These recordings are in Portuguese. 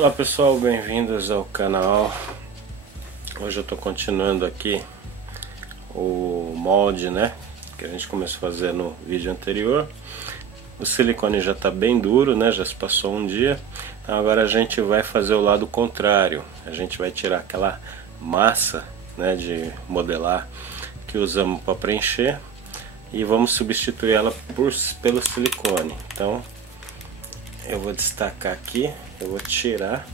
Olá pessoal, bem-vindos ao canal. Hoje eu estou continuando aqui o molde, né, que a gente começou a fazer no vídeo anterior. O silicone já está bem duro, né, já se passou um dia. Então agora a gente vai fazer o lado contrário. A gente vai tirar aquela massa, né, de modelar que usamos para preencher e vamos substituir ela pelo silicone. Então eu vou destacar aqui, eu vou tirar.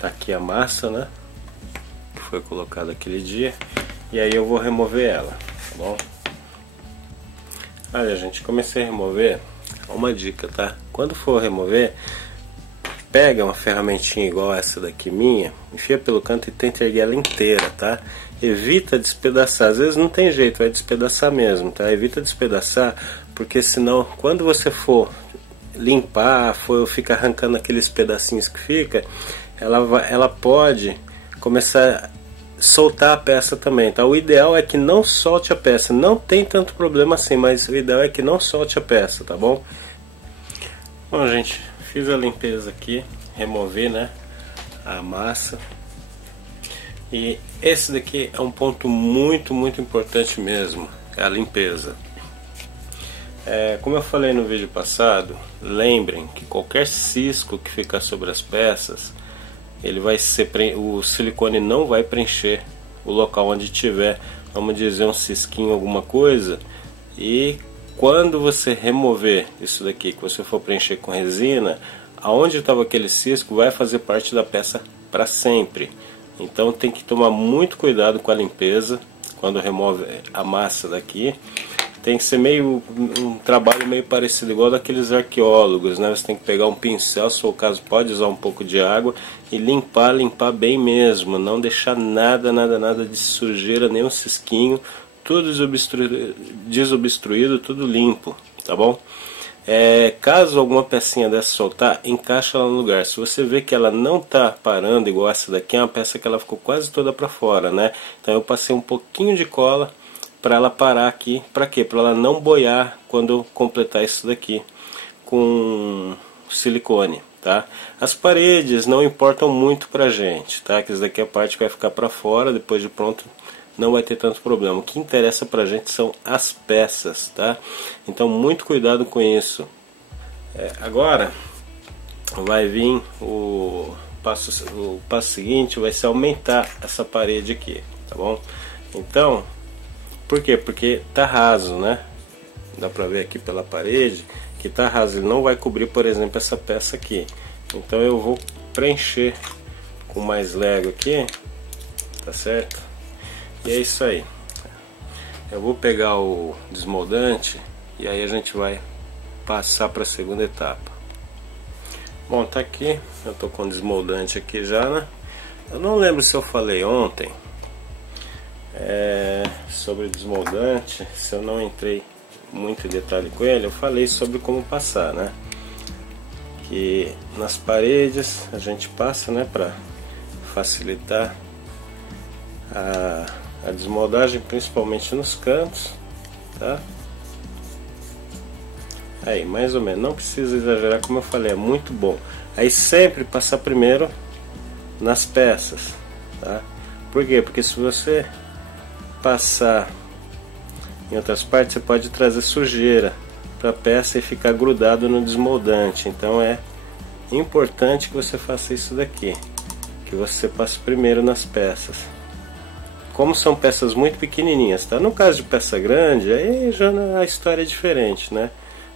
Tá aqui a massa, né, que foi colocada aquele dia, e aí eu vou remover ela, tá bom? Olha, gente, comecei a remover. Uma dica, tá? Quando for remover, pega uma ferramentinha igual essa daqui minha, enfia pelo canto e tenta erguer ela inteira, tá? Evita despedaçar, às vezes não tem jeito, vai despedaçar mesmo, tá? Evita despedaçar, porque senão quando você for limpar, fica arrancando aqueles pedacinhos que fica, ela pode começar a soltar a peça também, tá? O ideal é que não solte a peça, não tem tanto problema assim, mas o ideal é que não solte a peça, tá bom? Bom, gente, fiz a limpeza aqui, removi, né, a massa. E esse daqui é um ponto muito importante mesmo, é a limpeza. Como eu falei no vídeo passado, lembrem que qualquer cisco que ficar sobre as peças, o silicone não vai preencher o local onde tiver, vamos dizer, um cisquinho, alguma coisa. E quando você remover isso daqui, que você for preencher com resina, aonde estava aquele cisco vai fazer parte da peça para sempre. Então tem que tomar muito cuidado com a limpeza quando remove a massa daqui. Tem que ser um trabalho meio parecido igual daqueles arqueólogos, né? Você tem que pegar um pincel, se for o caso pode usar um pouco de água e limpar bem mesmo, não deixar nada de sujeira, nem um cisquinho, tudo desobstruído, tudo limpo, tá bom? Caso alguma pecinha dessa soltar, encaixa ela no lugar. Se você vê que ela não está parando, igual essa daqui, é uma peça que ela ficou quase toda para fora, né? Então eu passei um pouquinho de cola para ela parar aqui. Para quê? Para ela não boiar quando eu completar isso daqui com silicone, tá? As paredes não importam muito pra gente, tá? Que isso daqui é a parte que vai ficar para fora, depois de pronto não vai ter tanto problema. O que interessa pra gente são as peças, tá? Então muito cuidado com isso. Agora vai vir o passo seguinte, vai ser aumentar essa parede aqui, tá bom? Então, por quê? Porque tá raso, né? Dá pra ver aqui pela parede que tá raso, ele não vai cobrir, por exemplo, essa peça aqui. Então eu vou preencher com mais Lego aqui, tá certo? E é isso aí. Eu vou pegar o desmoldante e aí a gente vai passar para a segunda etapa. Bom, tá aqui, eu tô com o desmoldante aqui já, né? Eu não lembro se eu falei ontem sobre desmoldante, se eu não entrei muito em detalhe com ele. Eu falei sobre como passar, né? Que nas paredes a gente passa, né, para facilitar a desmoldagem, principalmente nos cantos, tá? Aí, mais ou menos, não precisa exagerar, como eu falei, é muito bom. Aí sempre passar primeiro nas peças, tá? Por quê? Porque se você passar em outras partes, você pode trazer sujeira para a peça e ficar grudado no desmoldante. Então é importante que você faça isso daqui, que você passe primeiro nas peças. Como são peças muito pequenininhas, tá? No caso de peça grande, aí já a história é diferente, né?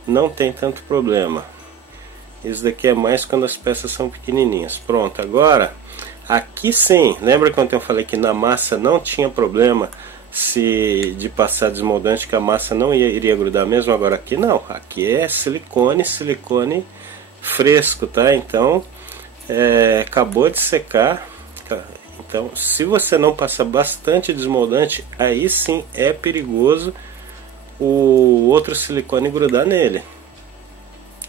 Não tem tanto problema. Isso daqui é mais quando as peças são pequenininhas. Pronto, agora aqui sim, lembra quando eu falei que na massa não tinha problema de passar desmoldante, que a massa não iria grudar mesmo? Agora aqui não, aqui é silicone fresco, tá? Então acabou de secar. Então, se você não passar bastante desmoldante, aí sim é perigoso o outro silicone grudar nele.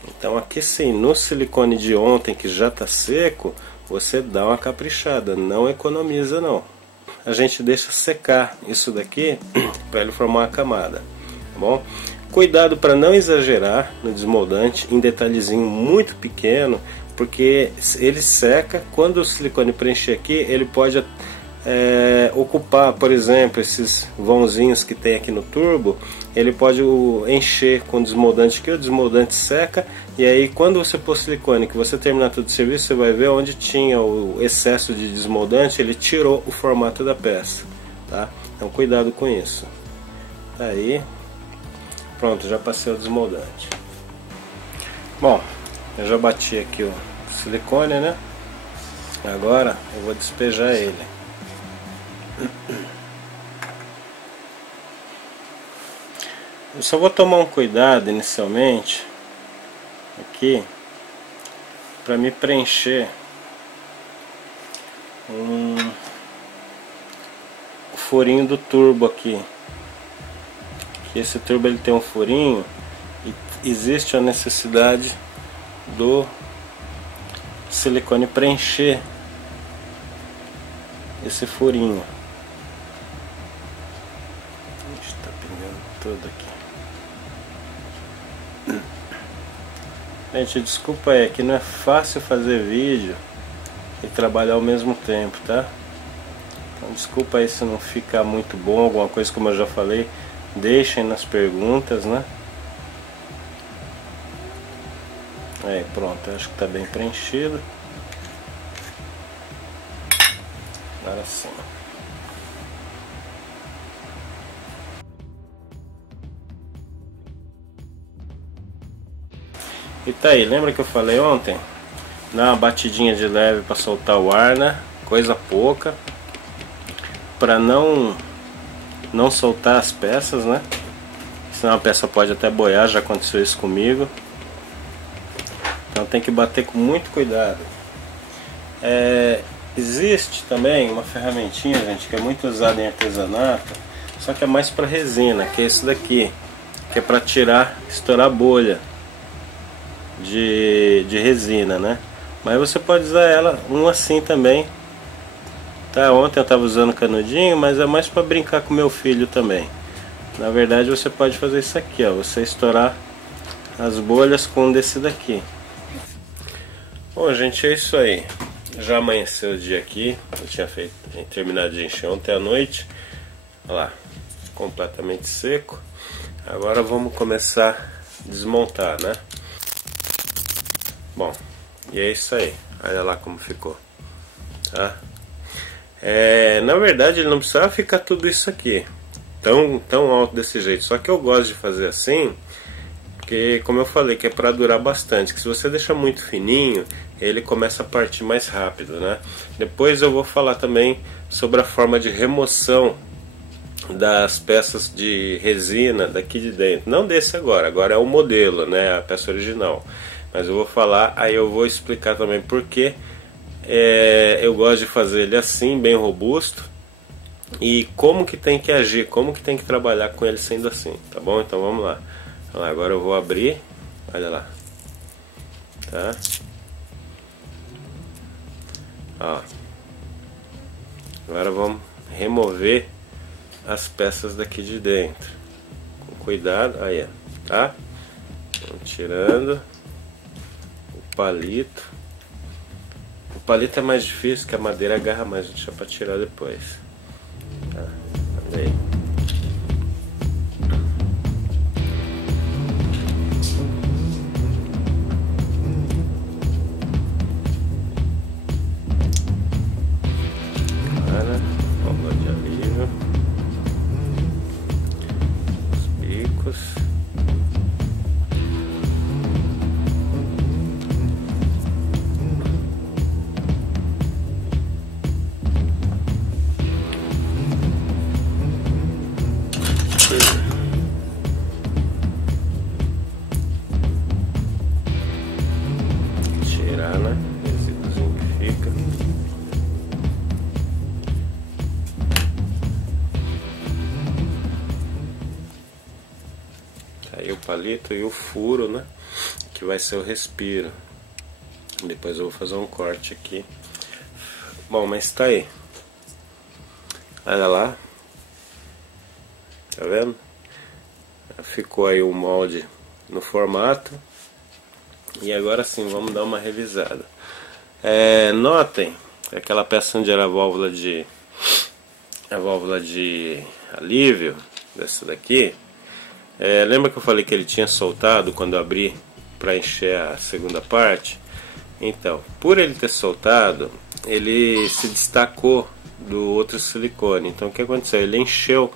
Então aqui sim, no silicone de ontem que já está seco, você dá uma caprichada, não economiza não. A gente deixa secar isso daqui para ele formar uma camada, tá bom? Cuidado para não exagerar no desmoldante em detalhezinho muito pequeno, porque ele seca. Quando o silicone preencher aqui, ele pode ocupar, por exemplo, esses vãozinhos que tem aqui no turbo. Ele pode encher com desmoldante aqui, o desmoldante seca, e aí quando você pôr silicone, que você terminar todo o serviço, você vai ver onde tinha o excesso de desmoldante, ele tirou o formato da peça, tá? Então cuidado com isso. Tá aí, pronto, já passei o desmoldante. Bom, eu já bati aqui o silicone, né? Agora eu vou despejar ele. Eu só vou tomar um cuidado inicialmente aqui para me preencher o furinho do turbo aqui. Que esse turbo ele tem um furinho e existe a necessidade do silicone preencher esse furinho. Está pingando todo aqui. Gente, desculpa aí, que não é fácil fazer vídeo e trabalhar ao mesmo tempo, tá? Então desculpa aí se não ficar muito bom, alguma coisa como eu já falei, deixem nas perguntas, né? Aí pronto, acho que tá bem preenchido. Agora sim. E tá aí, lembra que eu falei ontem? Dá uma batidinha de leve para soltar o ar, né? Coisa pouca, para não soltar as peças, né? Senão a peça pode até boiar, já aconteceu isso comigo. Então tem que bater com muito cuidado. Existe também uma ferramentinha, gente, que é muito usada em artesanato, só que é mais para resina, que é esse daqui, que é para tirar, estourar bolha de resina, né? Mas você pode usar ela assim também, tá? Ontem eu estava usando canudinho, mas é mais para brincar com meu filho também. Na verdade você pode fazer isso aqui, ó, você estourar as bolhas com um desse daqui. Bom, gente, é isso aí. Já amanheceu o dia aqui. Eu tinha terminado de encher ontem à noite. Olha lá, completamente seco. Agora vamos começar a desmontar, né? Bom, e é isso aí. Olha lá como ficou, tá? Na verdade ele não precisava ficar tudo isso aqui tão alto desse jeito. Só que eu gosto de fazer assim, porque como eu falei, que é para durar bastante. Que se você deixar muito fininho, ele começa a partir mais rápido, né? Depois eu vou falar também sobre a forma de remoção das peças de resina daqui de dentro. Não desse agora é o modelo, né? A peça original. Mas eu vou falar, aí eu vou explicar também porque eu gosto de fazer ele assim, bem robusto, e como que tem que agir, como que tem que trabalhar com ele sendo assim, tá bom? Então vamos lá. Agora eu vou abrir, olha lá, tá? Ó. Agora vamos remover as peças daqui de dentro, com cuidado, aí, tá? Vamos tirando o palito. O palito é mais difícil, que a madeira agarra mais, vou deixar para tirar depois, tá? Olha aí. Válvula de alívio, os bicos. Tirar, né? Resíduozinho que fica. Aí o palito e o furo, né? Que vai ser o respiro. Depois eu vou fazer um corte aqui. Bom, mas tá aí. Olha lá. Tá vendo? Ficou aí o molde no formato. E agora sim, vamos dar uma revisada. Notem aquela peça onde era a válvula de alívio dessa daqui. Lembra que eu falei que ele tinha soltado quando eu abri para encher a segunda parte? Então, por ele ter soltado, ele se destacou do outro silicone. Então o que aconteceu? Ele encheu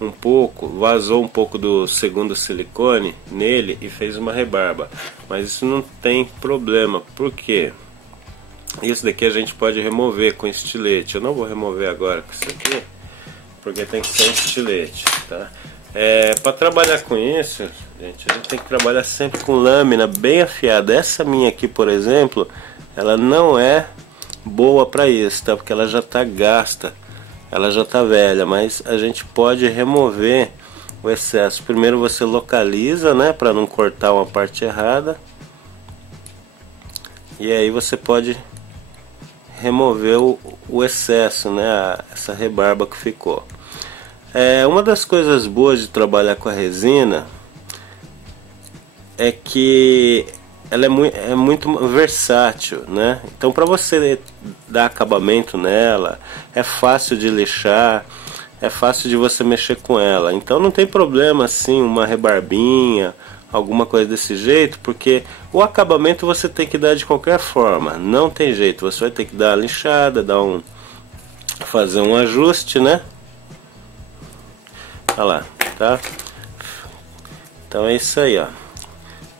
um pouco, vazou um pouco do segundo silicone nele e fez uma rebarba. Mas isso não tem problema, por quê? Isso daqui a gente pode remover com estilete. Eu não vou remover agora com isso aqui, porque tem que ser estilete, tá? Para trabalhar com isso, gente, a gente tem que trabalhar sempre com lâmina bem afiada. Essa minha aqui, por exemplo, ela não é boa para isso, tá? Porque ela já está gasta, ela já está velha, mas a gente pode remover o excesso. Primeiro você localiza, né, para não cortar uma parte errada, e aí você pode remover o excesso, né, essa rebarba que ficou. Uma das coisas boas de trabalhar com a resina é que ela é muito versátil, né? Então, para você dar acabamento nela, é fácil de lixar, é fácil de você mexer com ela. Então não tem problema assim, uma rebarbinha, alguma coisa desse jeito, porque o acabamento você tem que dar de qualquer forma, não tem jeito. Você vai ter que dar uma lixada, fazer um ajuste, né? Olha lá, tá? Então é isso aí, ó.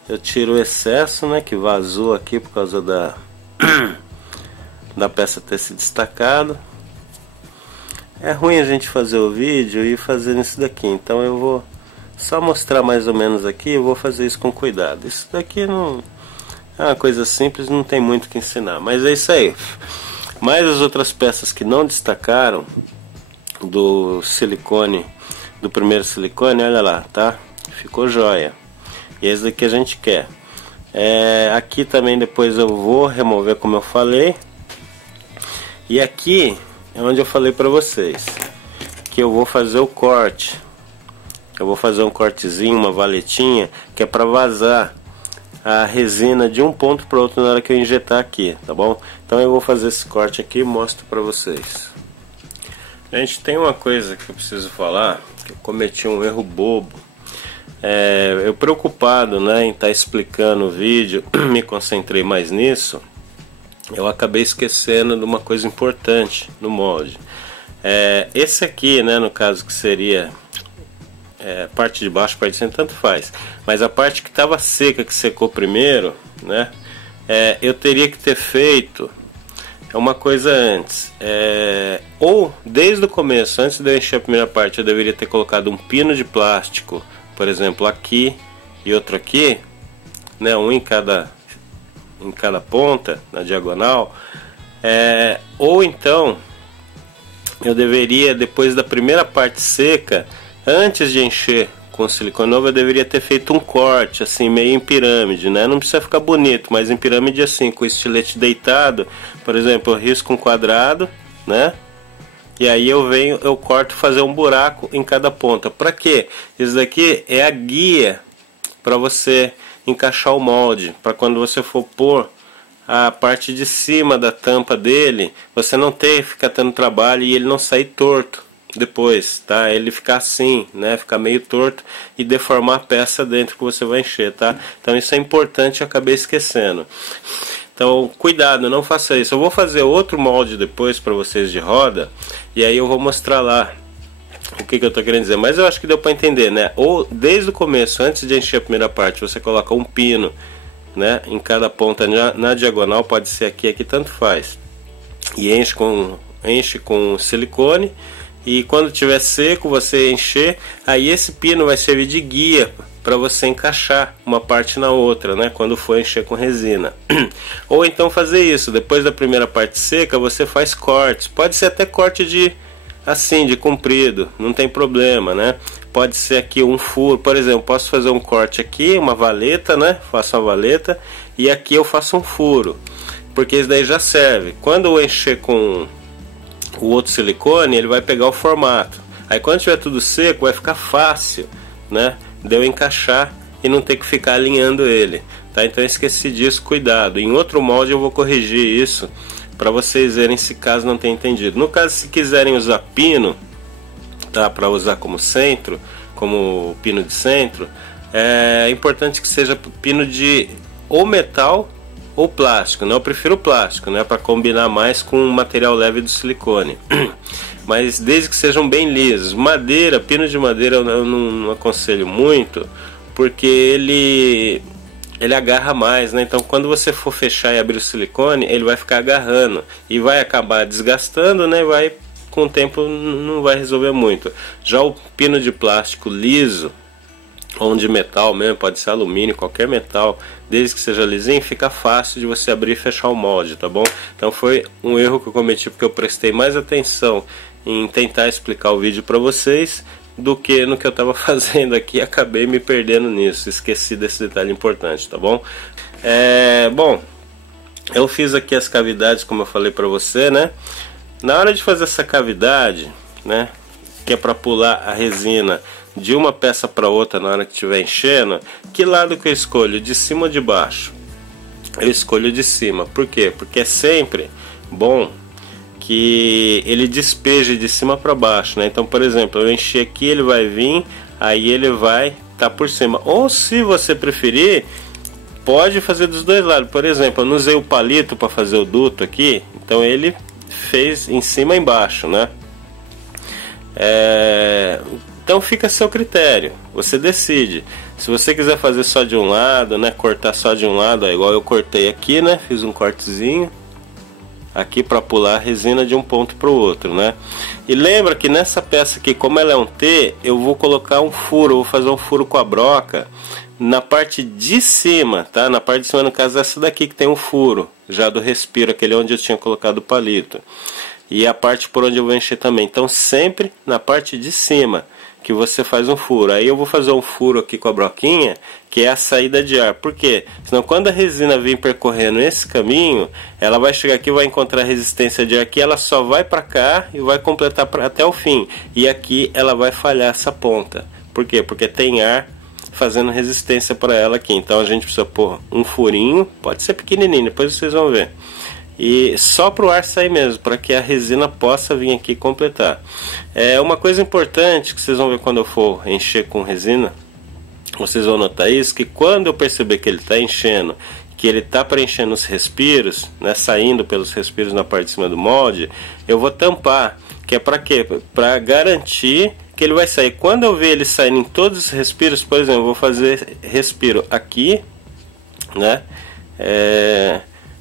Eu tiro o excesso, né, que vazou aqui por causa da peça ter se destacado. É ruim a gente fazer o vídeo e fazer isso daqui, então eu vou só mostrar mais ou menos aqui. Eu vou fazer isso com cuidado. Isso daqui não é uma coisa simples, não tem muito o que ensinar, mas é isso aí. Mas as outras peças que não destacaram do silicone, do primeiro silicone, olha lá, tá? Ficou jóia. E esse daqui a gente quer. Aqui também depois eu vou remover, como eu falei. E aqui é onde eu falei para vocês que eu vou fazer o corte. Eu vou fazer um cortezinho, uma valetinha, que é para vazar a resina de um ponto para outro na hora que eu injetar aqui, tá bom? Então eu vou fazer esse corte aqui e mostro para vocês. Gente, tem uma coisa que eu preciso falar, que eu cometi um erro bobo. Eu preocupado, né, em estar explicando o vídeo, me concentrei mais nisso. Eu acabei esquecendo de uma coisa importante no molde. Esse aqui, né, no caso que seria parte de baixo, parte de cima, tanto faz. Mas a parte que estava seca, que secou primeiro, né, eu teria que ter feito uma coisa antes. Ou desde o começo, antes de eu encher a primeira parte, eu deveria ter colocado um pino de plástico, por exemplo, aqui e outro aqui, né, um em cada ponta, na diagonal. Ou então eu deveria, depois da primeira parte seca, antes de encher com silicone novo, eu deveria ter feito um corte assim, meio em pirâmide, né? Não precisa ficar bonito, mas em pirâmide assim, com o estilete deitado. Por exemplo, eu risco um quadrado, né? E aí eu corto, fazer um buraco em cada ponta. Para quê? Isso daqui é a guia para você encaixar o molde, para quando você for pôr a parte de cima da tampa dele, você não ficar tendo trabalho e ele não sair torto depois, tá? Ele ficar assim, né? Ficar meio torto e deformar a peça dentro que você vai encher, tá? Então isso é importante, eu acabei esquecendo. Então cuidado, não faça isso. Eu vou fazer outro molde depois para vocês de roda, e aí eu vou mostrar lá o que eu tô querendo dizer. Mas eu acho que deu para entender, né? Ou desde o começo, antes de encher a primeira parte, você coloca um pino, né, em cada ponta na diagonal, pode ser aqui, tanto faz. E enche com silicone. E quando tiver seco, você encher, aí esse pino vai servir de guia para você encaixar uma parte na outra, né, quando for encher com resina. Ou então fazer isso, depois da primeira parte seca, você faz cortes. Pode ser até corte de comprido, não tem problema, né? Pode ser aqui um furo, por exemplo, posso fazer um corte aqui, uma valeta, né? Faço uma valeta e aqui eu faço um furo, porque isso daí já serve. Quando eu encher com o outro silicone, ele vai pegar o formato. Aí quando tiver tudo seco, vai ficar fácil, né, de eu encaixar e não ter que ficar alinhando ele, tá? Então eu esqueci disso, cuidado. Em outro molde eu vou corrigir isso para vocês verem, se caso não tenha entendido. No caso, se quiserem usar pino, tá, para usar como centro, como pino de centro, é importante que seja pino de ou metal ou plástico, né? Eu prefiro plástico, né, para combinar mais com o material leve do silicone. Mas desde que sejam bem lisos. Madeira, pino de madeira eu não aconselho muito, porque ele agarra mais, né? Então quando você for fechar e abrir o silicone, ele vai ficar agarrando e vai acabar desgastando, né? Vai, com o tempo não vai resolver muito. Já o pino de plástico liso, ou de metal mesmo, pode ser alumínio, qualquer metal, desde que seja lisinho, fica fácil de você abrir e fechar o molde, tá bom? Então foi um erro que eu cometi, porque eu prestei mais atenção em tentar explicar o vídeo para vocês do que no que eu estava fazendo aqui. Acabei me perdendo nisso, esqueci desse detalhe importante, tá bom? Bom, eu fiz aqui as cavidades, como eu falei para você, né? Na hora de fazer essa cavidade, né, que é para pular a resina de uma peça para outra na hora que estiver enchendo, que lado que eu escolho? De cima ou de baixo? Eu escolho de cima. Por quê? Porque é sempre bom que ele despeje de cima para baixo, né? Então, por exemplo, eu enchi aqui, ele vai vir, aí ele vai estar por cima. Ou, se você preferir, pode fazer dos dois lados. Por exemplo, eu não usei o palito para fazer o duto aqui, então ele fez em cima e embaixo, né? Então fica a seu critério, você decide. Se você quiser fazer só de um lado, né, cortar só de um lado, igual eu cortei aqui, né, fiz um cortezinho aqui para pular a resina de um ponto para o outro, né? E lembra que nessa peça aqui, como ela é um T, eu vou colocar um furo, vou fazer um furo com a broca na parte de cima, tá? Na parte de cima, no caso, essa daqui que tem um furo, já do respiro, aquele onde eu tinha colocado o palito. E a parte por onde eu vou encher também. Então sempre na parte de cima que você faz um furo. Aí eu vou fazer um furo aqui com a broquinha, que é a saída de ar. Por quê? Senão quando a resina vem percorrendo esse caminho, ela vai chegar aqui, vai encontrar resistência de ar aqui, ela só vai para cá e vai completar até o fim. E aqui ela vai falhar essa ponta. Por quê? Porque tem ar fazendo resistência para ela aqui. Então a gente precisa pôr um furinho, pode ser pequenininho, depois vocês vão ver. E só para o ar sair mesmo, para que a resina possa vir aqui completar. Uma coisa importante que vocês vão ver quando eu for encher com resina, vocês vão notar isso, que quando eu perceber que ele está enchendo, que ele está preenchendo os respiros, né, saindo pelos respiros na parte de cima do molde, eu vou tampar, que é para quê? Para garantir que ele vai sair. Quando eu ver ele saindo em todos os respiros, por exemplo, eu vou fazer respiro aqui, né?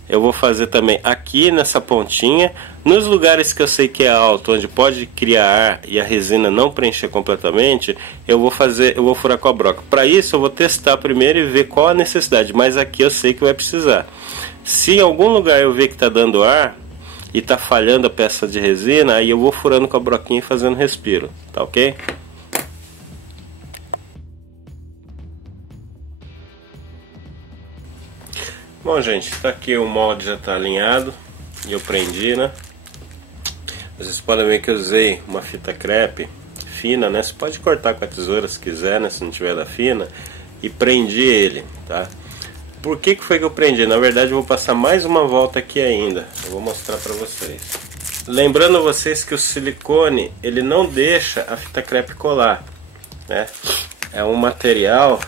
Eu vou fazer também aqui nessa pontinha. Nos lugares que eu sei que é alto, onde pode criar ar e a resina não preencher completamente, eu vou furar com a broca. Para isso eu vou testar primeiro e ver qual a necessidade, mas aqui eu sei que vai precisar. Se em algum lugar eu ver que está dando ar e está falhando a peça de resina, aí eu vou furando com a broquinha e fazendo respiro, tá ok? Bom, gente, tá aqui, o molde já está alinhado e eu prendi, né? Vocês podem ver que eu usei uma fita crepe fina, né? Você pode cortar com a tesoura se quiser, né? Se não tiver da fina, e prendi ele, tá? Por que foi que eu prendi? Na verdade eu vou passar mais uma volta aqui ainda. Eu vou mostrar para vocês. Lembrando a vocês que o silicone, ele não deixa a fita crepe colar, né? É um material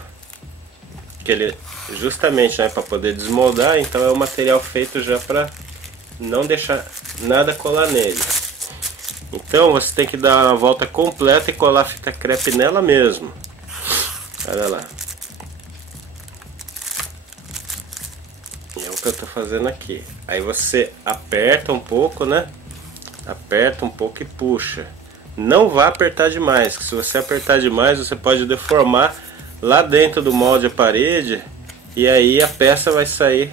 que ele justamente, né, para poder desmoldar, então é um material feito já para não deixar nada colar nele. Então você tem que dar a volta completa e colar a fita crepe nela mesmo. Olha lá. E é o que eu estou fazendo aqui. Aí você aperta um pouco, né? Aperta um pouco e puxa. Não vá apertar demais, que se você apertar demais você pode deformar lá dentro do molde a parede, e aí a peça vai sair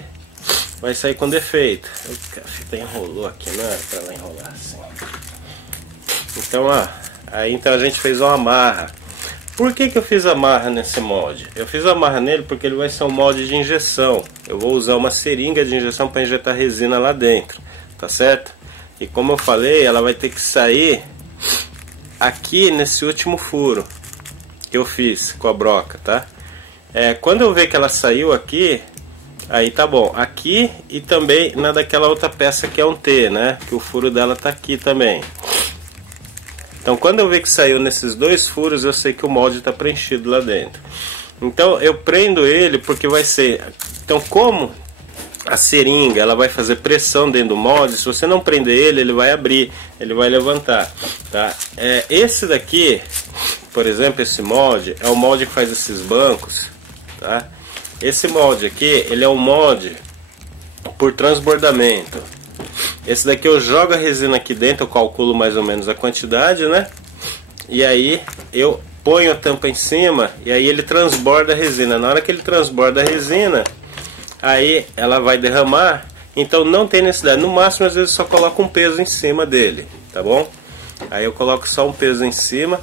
com defeito. A fita enrolou aqui, não é para ela enrolar assim. Então, ó, aí então a gente fez uma amarra. Por que eu fiz amarra nesse molde? Eu fiz amarra nele porque ele vai ser um molde de injeção. Eu vou usar uma seringa de injeção para injetar resina lá dentro, tá certo? E como eu falei, ela vai ter que sair aqui nesse último furo. que eu fiz com a broca, tá? Quando eu ver que ela saiu aqui, aí tá bom. Aqui e também na daquela outra peça que é um T, né? Que o furo dela tá aqui também. Então quando eu ver que saiu nesses dois furos, eu sei que o molde está preenchido lá dentro. Então eu prendo ele porque vai ser... Então como a seringa ela vai fazer pressão dentro do molde, se você não prender ele, ele vai abrir, ele vai levantar, tá? Esse daqui, por exemplo, esse molde, é o molde que faz esses bancos, tá? Esse molde aqui, ele é um molde por transbordamento. Esse daqui eu jogo a resina aqui dentro, eu calculo mais ou menos a quantidade, né? E aí eu ponho a tampa em cima e aí ele transborda a resina. Na hora que ele transborda a resina, aí ela vai derramar, então não tem necessidade. No máximo, às vezes, só coloco um peso em cima dele, tá bom? Aí eu coloco só um peso em cima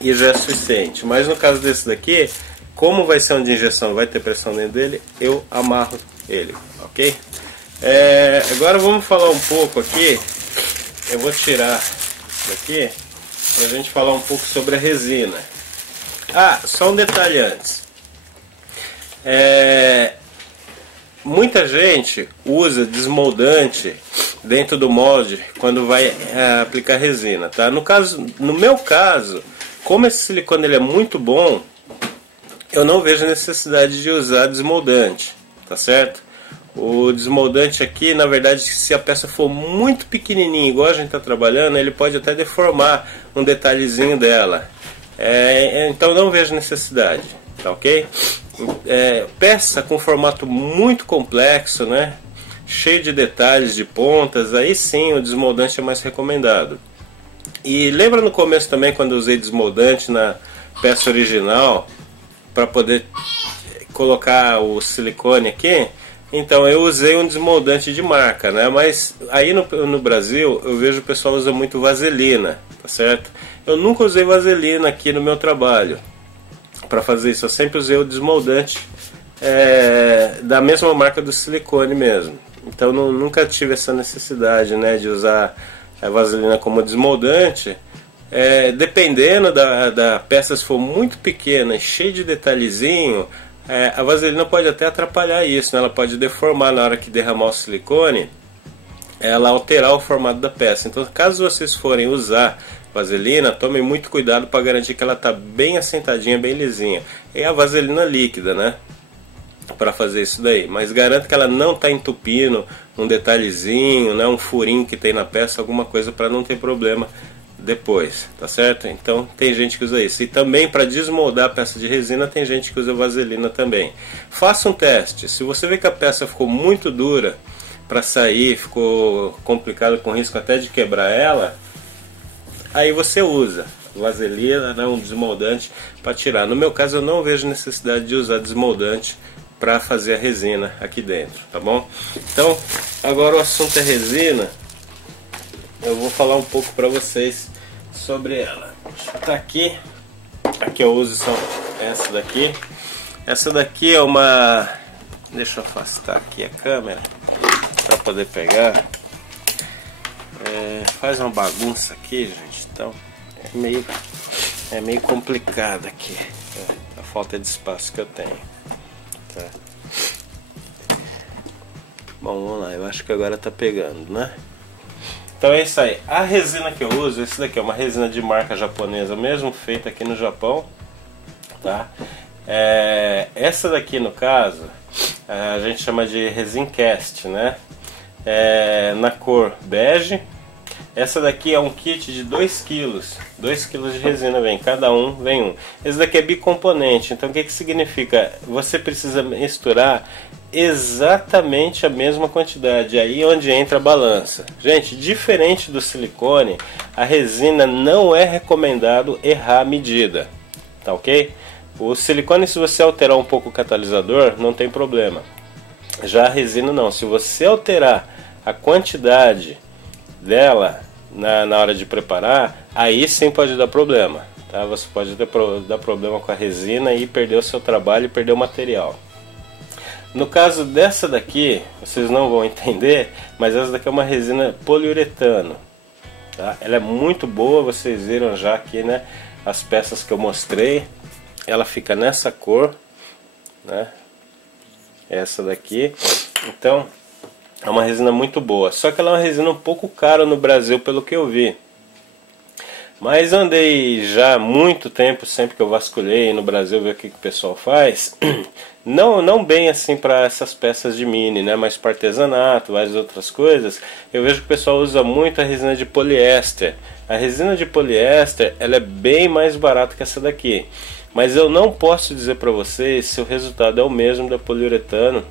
e já é suficiente. Mas no caso desse daqui, como vai ser um de injeção, vai ter pressão dentro dele, eu amarro ele, ok? Agora vamos falar um pouco aqui. Eu vou tirar daqui para a gente falar um pouco sobre a resina. Só um detalhe antes. Muita gente usa desmoldante dentro do molde quando vai aplicar resina, tá? No meu caso, como esse silicone ele é muito bom, eu não vejo necessidade de usar desmoldante, tá certo? O desmoldante aqui, na verdade, se a peça for muito pequenininha, igual a gente está trabalhando, ele pode até deformar um detalhezinho dela. Então não vejo necessidade, tá ok? Peça com formato muito complexo, né? Cheio de detalhes, de pontas, aí sim o desmoldante é mais recomendado. E lembra no começo também quando eu usei desmoldante na peça original para poder colocar o silicone aqui? Então eu usei um desmoldante de marca, né? Mas aí no Brasil eu vejo o pessoal usa muito vaselina, tá certo? Eu nunca usei vaselina aqui no meu trabalho para fazer isso. Eu sempre usei o desmoldante da mesma marca do silicone mesmo. Então nunca tive essa necessidade, né, de usar a vaselina como desmoldante. Dependendo da peça, se for muito pequena e cheia de detalhezinho, a vaselina pode até atrapalhar isso, né? Ela pode deformar na hora que derramar o silicone, ela alterar o formato da peça. Então, caso vocês forem usar vaselina, tomem muito cuidado para garantir que ela está bem assentadinha, bem lisinha. É a vaselina líquida, né? Para fazer isso daí. Mas garanto que ela não está entupindo um detalhezinho, né? Um furinho que tem na peça, alguma coisa, para não ter problema depois, tá certo? Então tem gente que usa isso. E também para desmoldar a peça de resina tem gente que usa vaselina também. Faça um teste. Se você vê que a peça ficou muito dura para sair, ficou complicado, com risco até de quebrar ela, aí você usa vaselina, né, um desmoldante para tirar. No meu caso eu não vejo necessidade de usar desmoldante para fazer a resina aqui dentro, tá bom? Então agora o assunto é resina. Eu vou falar um pouco para vocês sobre ela. Tá aqui. A que eu uso são essa daqui. Essa daqui é uma... Deixa eu afastar aqui a câmera para poder pegar. Faz uma bagunça aqui, gente. Então é meio complicado aqui. A falta de espaço que eu tenho. Tá. Bom, vamos lá. Eu acho que agora tá pegando, né? Então é isso aí. A resina que eu uso, esse daqui é uma resina de marca japonesa mesmo, feita aqui no Japão, tá? Essa daqui, no caso, a gente chama de resin cast, né? Na cor bege. Essa daqui é um kit de 2 kg. 2 kg de resina vem, cada um vem um. Esse daqui é bicomponente, então o que significa? Você precisa misturar exatamente a mesma quantidade, aí onde entra a balança. Gente, diferente do silicone, a resina não é recomendado errar a medida, tá ok? O silicone, se você alterar um pouco o catalisador, não tem problema. Já a resina não, se você alterar a quantidade dela na hora de preparar, aí sim pode dar problema, tá? Você pode dar problema com a resina e perder o seu trabalho e perder o material. No caso dessa daqui, vocês não vão entender, mas essa daqui é uma resina poliuretano, tá? Ela é muito boa, vocês viram já aqui, né? as peças que eu mostrei. Ela fica nessa cor, né? Essa daqui. Então é uma resina muito boa, só que ela é uma resina um pouco cara no Brasil, pelo que eu vi. Mas andei já há muito tempo, sempre que eu vasculhei no Brasil, ver o que o pessoal faz. Não bem assim para essas peças de mini, né? Mas para artesanato, várias outras coisas. Eu vejo que o pessoal usa muito a resina de poliéster. A resina de poliéster, ela é bem mais barata que essa daqui. Mas eu não posso dizer para vocês se o resultado é o mesmo da poliuretano,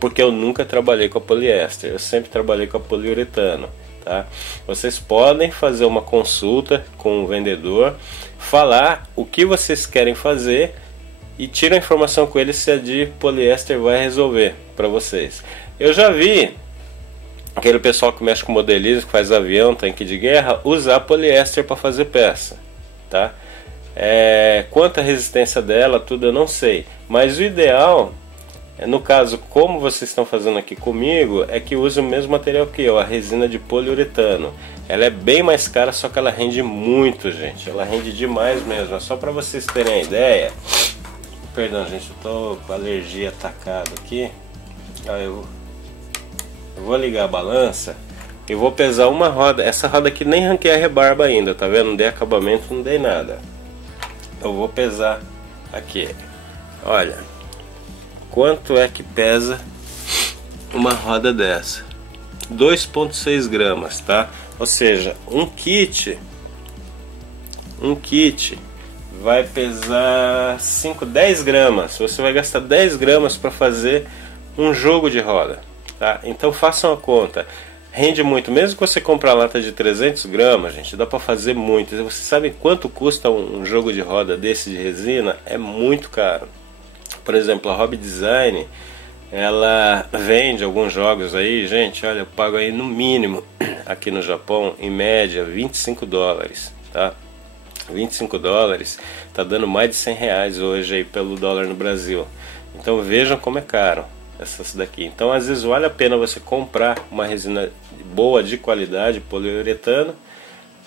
porque eu nunca trabalhei com a poliéster. Eu sempre trabalhei com a poliuretano. Tá? Vocês podem fazer uma consulta com o vendedor, falar o que vocês querem fazer e tira a informação com ele se a de poliéster vai resolver para vocês. Eu já vi aquele pessoal que mexe com modelismo, que faz avião, tanque de guerra, usar poliéster para fazer peça, tá? Quanto a resistência dela, tudo eu não sei, mas o ideal, no caso, como vocês estão fazendo aqui comigo, é que use o mesmo material que eu, a resina de poliuretano. Ela é bem mais cara, só que ela rende muito, gente. Ela rende demais mesmo. É só para vocês terem a ideia. Perdão, gente, eu tô com alergia atacada aqui. Eu vou ligar a balança e vou pesar uma roda. Essa roda aqui nem ranquei a rebarba ainda, tá vendo? Não dei acabamento, não dei nada. Eu vou pesar aqui. Olha, quanto é que pesa uma roda dessa? 2,6 gramas, tá? Ou seja, um kit vai pesar 10 gramas. Você vai gastar 10 gramas para fazer um jogo de roda, tá? Então façam a conta. Rende muito, mesmo que você comprar a lata de 300 gramas, gente, dá para fazer muito. Você sabe quanto custa um jogo de roda desse de resina? É muito caro. Por exemplo, a Hobby Design, ela vende alguns jogos aí, gente, olha, eu pago aí no mínimo, aqui no Japão, em média, 25 dólares, tá? 25 dólares, tá dando mais de 100 reais hoje aí pelo dólar no Brasil. Então vejam como é caro essas daqui. Então às vezes vale a pena você comprar uma resina boa, de qualidade, poliuretano,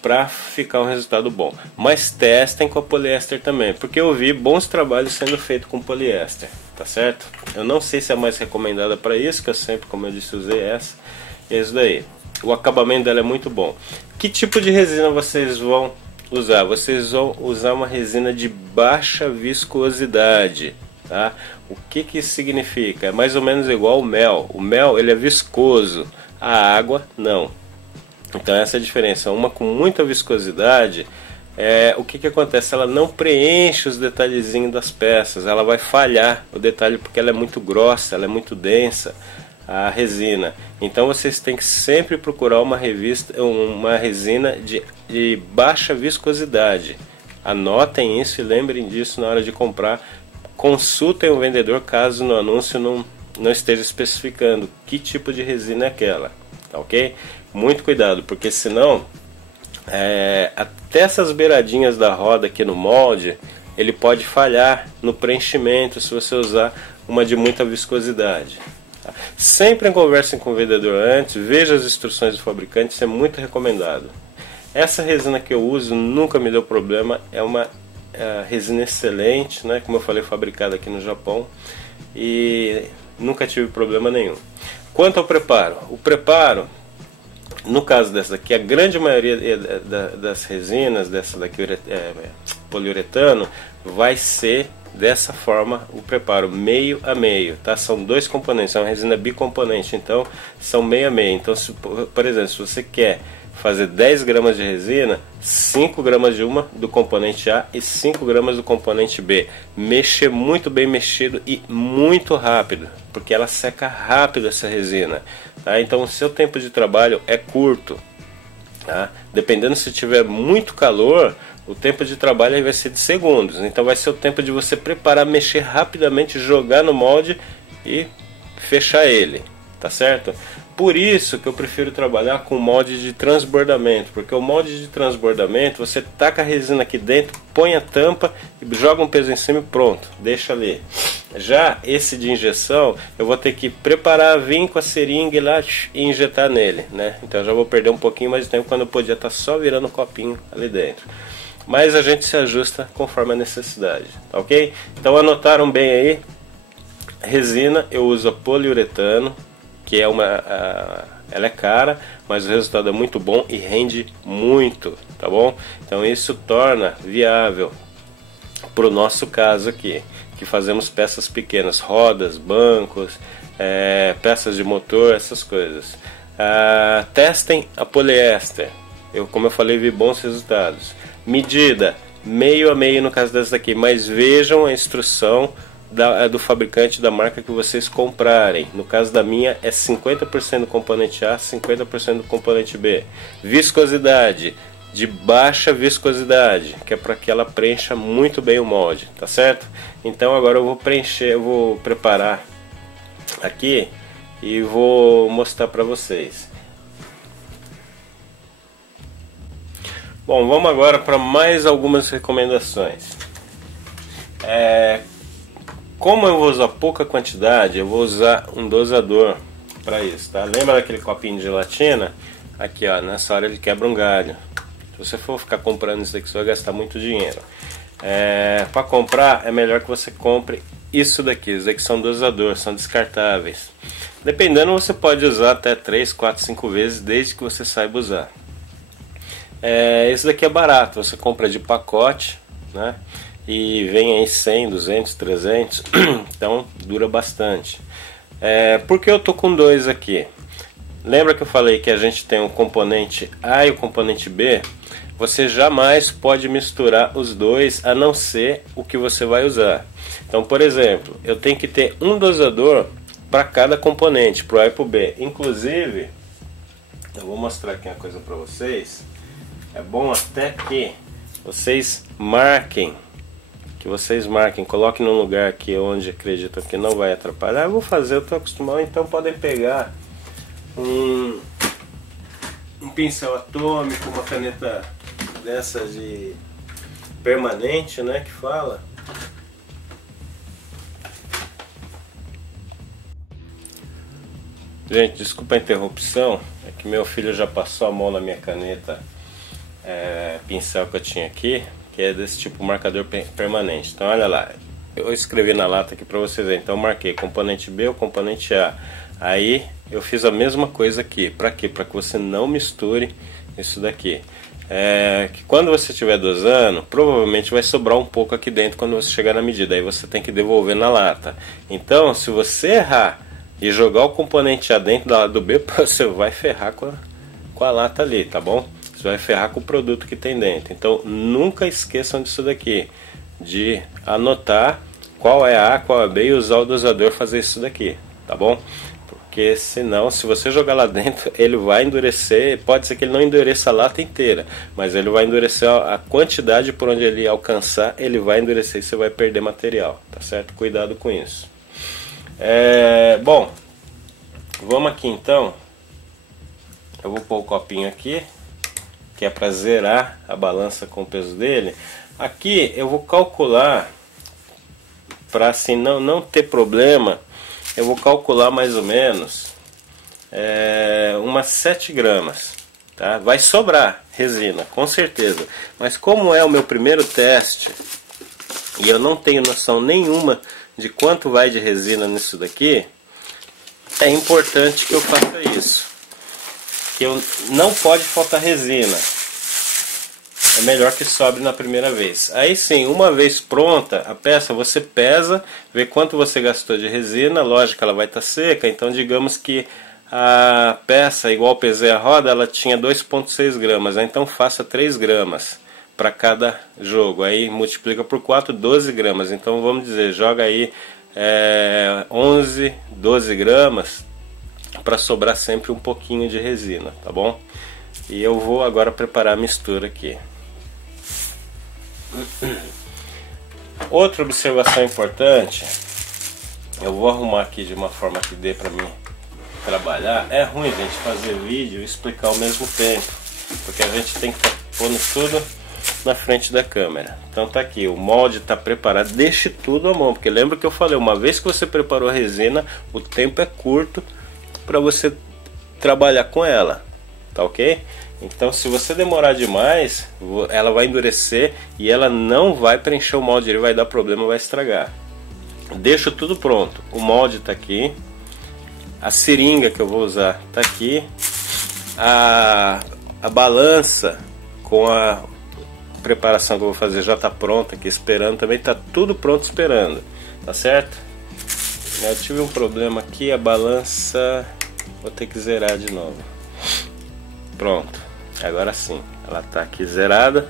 para ficar um resultado bom. Mas testem com a poliéster também, porque eu vi bons trabalhos sendo feitos com poliéster, tá certo? Eu não sei se é mais recomendada para isso, que eu sempre, como eu disse, usei essa. E é isso daí. O acabamento dela é muito bom. Que tipo de resina vocês vão usar? Vocês vão usar uma resina de baixa viscosidade, tá? O que que isso significa? É mais ou menos igual ao mel. O mel, ele é viscoso, a água não. Então essa é a diferença. Uma com muita viscosidade, o que que acontece? Ela não preenche os detalhezinhos das peças, ela vai falhar o detalhe porque ela é muito grossa, ela é muito densa, a resina. Então vocês têm que sempre procurar uma resina de baixa viscosidade. Anotem isso e lembrem disso na hora de comprar. Consultem o vendedor caso no anúncio não esteja especificando que tipo de resina é aquela, tá ok? Muito cuidado, porque senão até essas beiradinhas da roda aqui no molde, ele pode falhar no preenchimento se você usar uma de muita viscosidade, tá? Sempre conversem com o vendedor antes, veja as instruções do fabricante, isso é muito recomendado. Essa resina que eu uso nunca me deu problema, é uma resina excelente, né? Como eu falei, fabricada aqui no Japão, e nunca tive problema nenhum. Quanto ao preparo, o preparo, no caso dessa daqui, a grande maioria das resinas, dessa daqui poliuretano, vai ser dessa forma o preparo, meio a meio, tá? São dois componentes, é uma resina bicomponente, então são meio a meio. Então, por exemplo, se você quer fazer 10 gramas de resina, 5 gramas de uma do componente A e 5 gramas do componente B. Mexer muito bem mexido e muito rápido, porque ela seca rápido essa resina, tá? Então o seu tempo de trabalho é curto, tá? Dependendo, se tiver muito calor, o tempo de trabalho aí vai ser de segundos. Então vai ser o tempo de você preparar, mexer rapidamente, jogar no molde e fechar ele, tá certo? Por isso que eu prefiro trabalhar com molde de transbordamento, porque o molde de transbordamento, você taca a resina aqui dentro, põe a tampa e joga um peso em cima e pronto, deixa ali. Já esse de injeção, eu vou ter que preparar, vir com a seringa e lá e injetar nele, né? Então eu já vou perder um pouquinho mais de tempo quando eu podia estar só virando o copinho ali dentro. mas a gente se ajusta conforme a necessidade, tá ok? Então anotaram bem aí, resina eu uso a poliuretano, que é ela é cara, mas o resultado é muito bom e rende muito, tá bom? Então isso torna viável para o nosso caso aqui, que fazemos peças pequenas, rodas, bancos, peças de motor, essas coisas. Testem a poliéster, como eu falei, vi bons resultados. Medida meio a meio no caso dessa daqui, mas vejam a instrução do fabricante da marca que vocês comprarem. No caso da minha é 50% do componente A, 50% do componente B. Viscosidade de baixa viscosidade, que é para que ela preencha muito bem o molde, tá certo? Então agora eu vou vou preparar aqui e vou mostrar para vocês. Bom, vamos agora para mais algumas recomendações. Como eu vou usar pouca quantidade, eu vou usar um dosador para isso, tá? Lembra daquele copinho de gelatina? Aqui, ó, nessa hora ele quebra um galho. Se você for ficar comprando isso daqui, você vai gastar muito dinheiro. Para comprar, é melhor que você compre isso daqui. Isso daqui são dosadores, são descartáveis. Dependendo, você pode usar até 3, 4, 5 vezes, desde que você saiba usar. Esse daqui é barato, você compra de pacote, né? E vem aí 100, 200, 300, então dura bastante. Por que eu tô com dois aqui? Lembra que eu falei que a gente tem o componente A e o componente B? Você jamais pode misturar os dois, a não ser o que você vai usar. Então, por exemplo, eu tenho que ter um dosador para cada componente, para o A e para o B. Inclusive, eu vou mostrar aqui uma coisa para vocês. É bom até que vocês marquem, coloquem num lugar aqui onde acreditam que não vai atrapalhar. Eu vou fazer, eu estou acostumado, então podem pegar um pincel atômico, uma caneta dessa de permanente, né, que fala. Gente, desculpa a interrupção, é que meu filho já passou a mão na minha caneta pincel que eu tinha aqui, que é desse tipo marcador permanente. Então olha lá, eu escrevi na lata aqui para vocês verem. Então eu marquei componente B ou componente A. Aí eu fiz a mesma coisa aqui. Para quê? Para que você não misture isso daqui. Que quando você estiver dosando, provavelmente vai sobrar um pouco aqui dentro quando você chegar na medida. Aí você tem que devolver na lata. Então, se você errar e jogar o componente A dentro da lata do B, você vai ferrar com a lata ali, tá bom? Você vai ferrar com o produto que tem dentro. Então, nunca esqueçam disso daqui, de anotar qual é a A, qual é a B e usar o dosador fazer isso daqui, tá bom? Porque senão, se você jogar lá dentro, ele vai endurecer. Pode ser que ele não endureça a lata inteira, mas ele vai endurecer a quantidade por onde ele alcançar, ele vai endurecer e você vai perder material, tá certo? Cuidado com isso. Bom, vamos aqui então. Eu vou pôr o copinho aqui, que é para zerar a balança com o peso dele. Aqui eu vou calcular, para assim não ter problema. Eu vou calcular mais ou menos umas 7 gramas, tá? Vai sobrar resina, com certeza. Mas como é o meu primeiro teste e eu não tenho noção nenhuma de quanto vai de resina nisso daqui, é importante que eu faça isso. Que não pode faltar resina. É melhor que sobre na primeira vez. Aí sim, uma vez pronta a peça, você pesa, vê quanto você gastou de resina. Lógico, ela vai estar seca. Então digamos que a peça, igual pesei a roda, ela tinha 2,6 gramas. Então faça 3 gramas para cada jogo. Aí multiplica por 4, 12 gramas. Então vamos dizer, joga aí 11, 12 gramas para sobrar sempre um pouquinho de resina, tá bom? E eu vou agora preparar a mistura aqui. Outra observação importante, eu vou arrumar aqui de uma forma que dê para mim trabalhar. É ruim, gente, fazer vídeo e explicar ao mesmo tempo, porque a gente tem que estar pondo tudo na frente da câmera. Então tá aqui, o molde está preparado. Deixe tudo à mão, porque lembra que eu falei, uma vez que você preparou a resina, o tempo é curto para você trabalhar com ela, tá ok? Então se você demorar demais, ela vai endurecer e ela não vai preencher o molde, ele vai dar problema, vai estragar. Deixo tudo pronto, o molde está aqui, a seringa que eu vou usar está aqui, a balança com a preparação que eu vou fazer já está pronta aqui esperando, também está tudo pronto esperando, tá certo? Eu tive um problema aqui, a balança, vou ter que zerar de novo. Pronto, agora sim, ela está aqui zerada.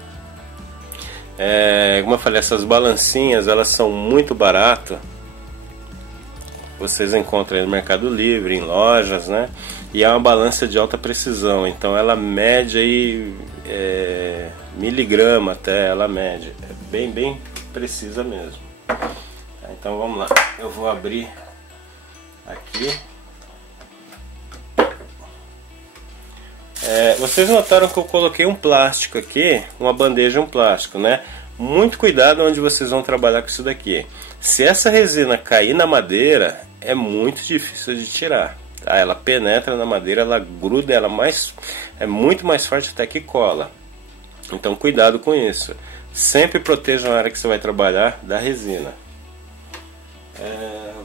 Como eu falei, essas balancinhas elas são muito baratas. Vocês encontram aí no Mercado Livre, em lojas, né? E é uma balança de alta precisão, então ela mede aí miligrama até, ela mede, é bem precisa mesmo. Então vamos lá, eu vou abrir aqui. Vocês notaram que eu coloquei um plástico aqui, uma bandeja, um plástico, né? Muito cuidado onde vocês vão trabalhar com isso daqui. Se essa resina cair na madeira, é muito difícil de tirar, tá? Ela penetra na madeira, ela gruda, é muito mais forte até que cola. Então cuidado com isso. Sempre proteja na área que você vai trabalhar da resina.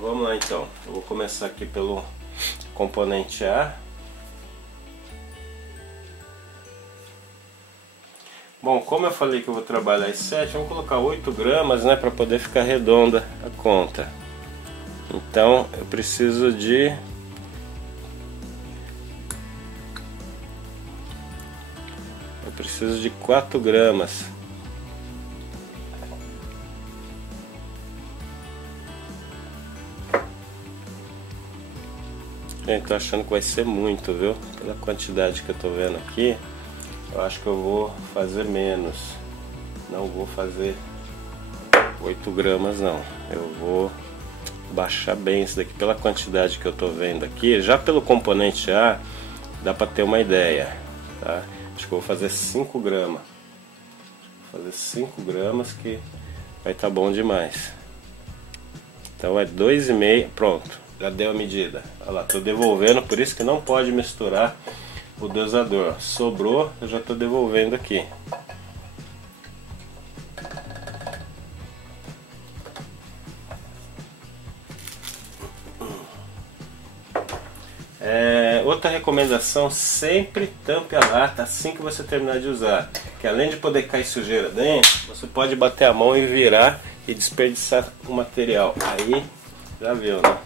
Vamos lá então. Eu vou começar aqui pelo componente A. Bom, como eu falei que eu vou trabalhar as 7, vamos colocar 8 gramas, né, para poder ficar redonda a conta. Então eu preciso de 4 gramas. Gente, tô achando que vai ser muito, viu? Pela quantidade que eu tô vendo aqui, eu acho que eu vou fazer menos. Não vou fazer 8 gramas não. Eu vou baixar bem isso daqui pela quantidade que eu tô vendo aqui. Já pelo componente A dá para ter uma ideia, tá? Acho que eu vou fazer 5 gramas. Vou fazer 5 gramas que vai estar bom demais. Então é 2,5, pronto. Já deu a medida. Olha lá, tô devolvendo, por isso que não pode misturar o dosador. Sobrou, eu já tô devolvendo aqui. Outra recomendação, sempre tampe a lata assim que você terminar de usar, que além de poder cair sujeira dentro, você pode bater a mão e virar e desperdiçar o material. Aí já viu, né?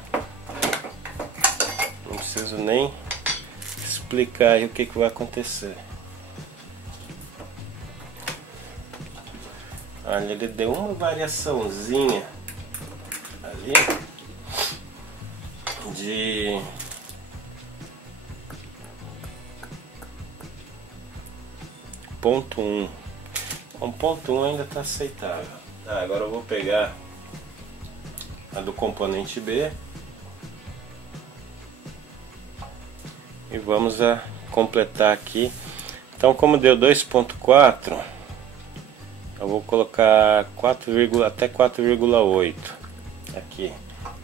Não preciso nem explicar aí o que vai acontecer. Olha, ele deu uma variaçãozinha ali de 0,1. 1,1 ainda está aceitável. Agora eu vou pegar a do componente B e vamos a completar aqui. Então, como deu 2,4, eu vou colocar 4, até 4,8 aqui.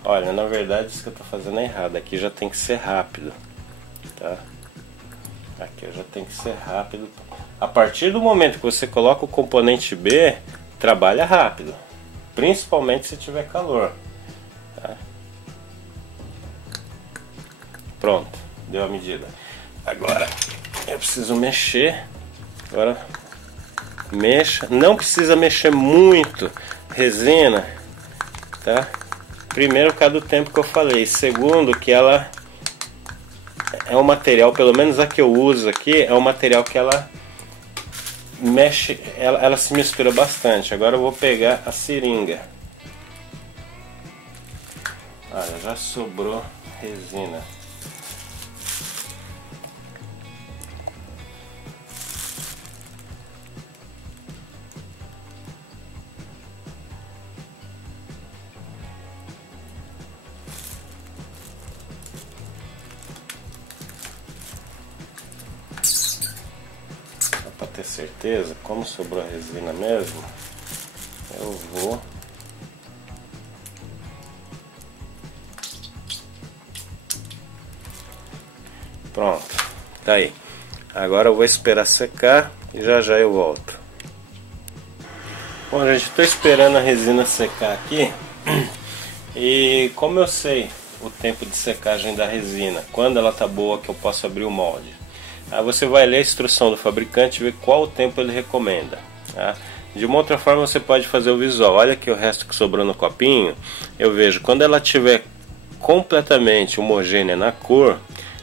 Olha, na verdade isso que eu estou fazendo é errado. Aqui já tem que ser rápido, tá? Aqui já tem que ser rápido. A partir do momento que você coloca o componente B, trabalha rápido, principalmente se tiver calor, tá? Pronto, deu a medida. Agora eu preciso mexer. Agora mexa, não precisa mexer muito resina, tá? Primeiro, por causa do tempo que eu falei. Segundo, que ela é um material, pelo menos a que eu uso aqui, é um material que ela mexe, ela se mistura bastante. Agora eu vou pegar a seringa. Olha, já sobrou resina. Para ter certeza, como sobrou a resina mesmo, eu vou pronto, tá aí. Agora eu vou esperar secar e já já eu volto. Bom, gente, estou esperando a resina secar aqui. E como eu sei o tempo de secagem da resina, quando ela tá boa que eu posso abrir o molde, aí você vai ler a instrução do fabricante e ver qual o tempo ele recomenda, tá? De uma outra forma você pode fazer o visual. Olha aqui o resto que sobrou no copinho. Eu vejo quando ela tiver completamente homogênea na cor,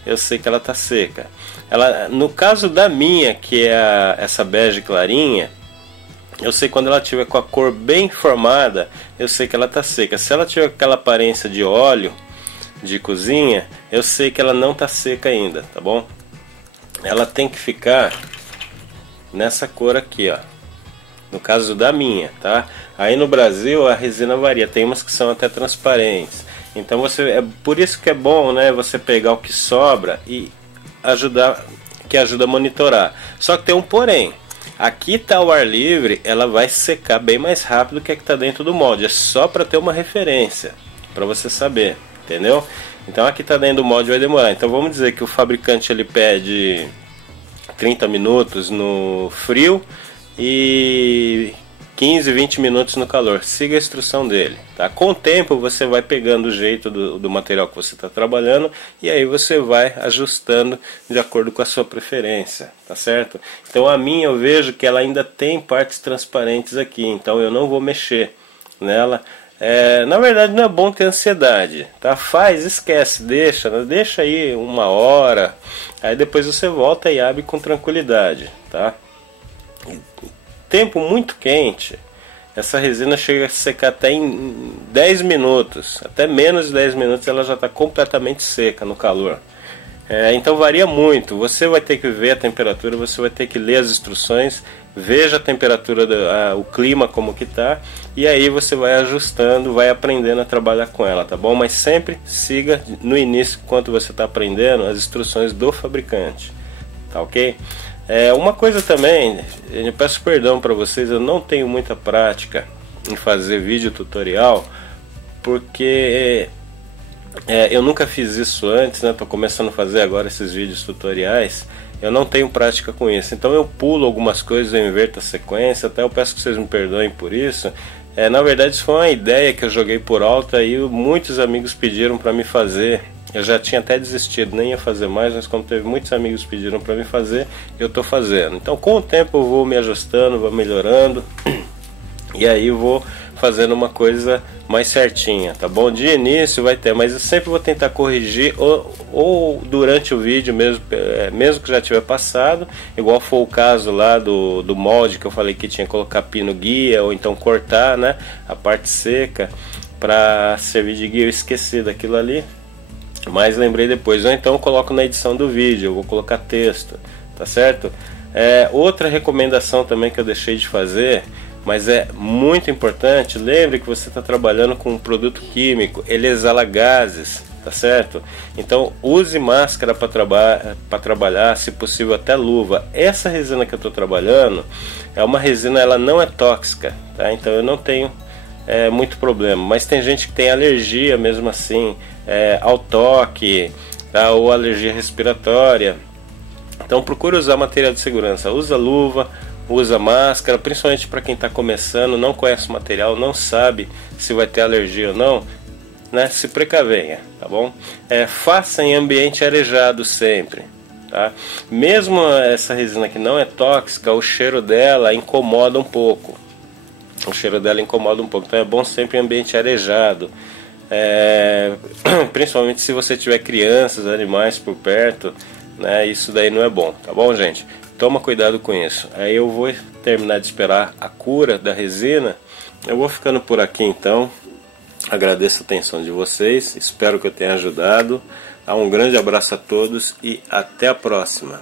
eu sei que ela está seca. Ela, no caso da minha, que é essa bege clarinha, eu sei quando ela tiver com a cor bem formada, eu sei que ela está seca. Se ela tiver aquela aparência de óleo de cozinha, eu sei que ela não está seca ainda, tá bom? Ela tem que ficar nessa cor aqui, ó. No caso da minha, tá? Aí no Brasil a resina varia, tem umas que são até transparentes. Então é por isso que é bom, né, você pegar o que sobra e ajuda a monitorar. Só que tem um porém. Aqui tá o ar livre, ela vai secar bem mais rápido que a que está dentro do molde. É só para ter uma referência, para você saber, entendeu? Então aqui tá dentro do molde, vai demorar. Então vamos dizer que o fabricante ele pede 30 minutos no frio e 15, 20 minutos no calor. Siga a instrução dele, tá? Com o tempo você vai pegando o jeito do material que você está trabalhando e aí você vai ajustando de acordo com a sua preferência, tá certo? Então a minha eu vejo que ela ainda tem partes transparentes aqui, então eu não vou mexer nela. Na verdade não é bom ter ansiedade, tá? Esquece, deixa aí 1 hora, aí depois você volta e abre com tranquilidade, tá? Tempo muito quente, essa resina chega a secar até em 10 minutos, até menos de 10 minutos ela já está completamente seca no calor. Então varia muito, você vai ter que ver a temperatura, você vai ter que ler as instruções, veja a temperatura, o clima como que tá, e aí você vai ajustando, vai aprendendo a trabalhar com ela, tá bom? Mas sempre siga no início, enquanto você está aprendendo, as instruções do fabricante, tá ok? Uma coisa também, eu peço perdão para vocês, eu não tenho muita prática em fazer vídeo tutorial, porque eu nunca fiz isso antes, né? Tô começando a fazer agora esses vídeos tutoriais, eu não tenho prática com isso, então eu pulo algumas coisas, eu inverto a sequência, até eu peço que vocês me perdoem por isso. Na verdade isso foi uma ideia que eu joguei por alto e muitos amigos pediram para me fazer. Eu já tinha até desistido, nem ia fazer mais, mas como teve muitos amigos pediram para me fazer, eu estou fazendo. Então com o tempo eu vou me ajustando, vou melhorando e aí eu vou fazendo uma coisa mais certinha, tá bom? De início vai ter, mas eu sempre vou tentar corrigir ou durante o vídeo mesmo que já tiver passado, igual foi o caso lá do molde que eu falei que tinha que colocar pino guia ou então cortar, né, a parte seca para servir de guia. Eu esqueci daquilo ali, mas lembrei depois, ou então eu coloco na edição do vídeo, eu vou colocar texto, tá certo? Outra recomendação também que eu deixei de fazer, mas é muito importante, lembre que você está trabalhando com um produto químico, ele exala gases, tá certo? Então use máscara para trabalhar, se possível até luva. Essa resina que eu estou trabalhando é uma resina, ela não é tóxica, tá? Então eu não tenho muito problema, mas tem gente que tem alergia mesmo assim, ao toque, tá? Ou alergia respiratória. Então procure usar material de segurança, usa luva, usa máscara, principalmente para quem está começando, não conhece o material, não sabe se vai ter alergia ou não, né? Se precavenha, tá bom? Faça em ambiente arejado sempre, tá? Mesmo essa resina que não é tóxica, o cheiro dela incomoda um pouco. Então é bom sempre em ambiente arejado, principalmente se você tiver crianças, animais por perto, né? Isso daí não é bom, tá bom, gente? Toma cuidado com isso. Aí eu vou terminar de esperar a cura da resina. Eu vou ficando por aqui então. Agradeço a atenção de vocês, espero que eu tenha ajudado. Um grande abraço a todos e até a próxima.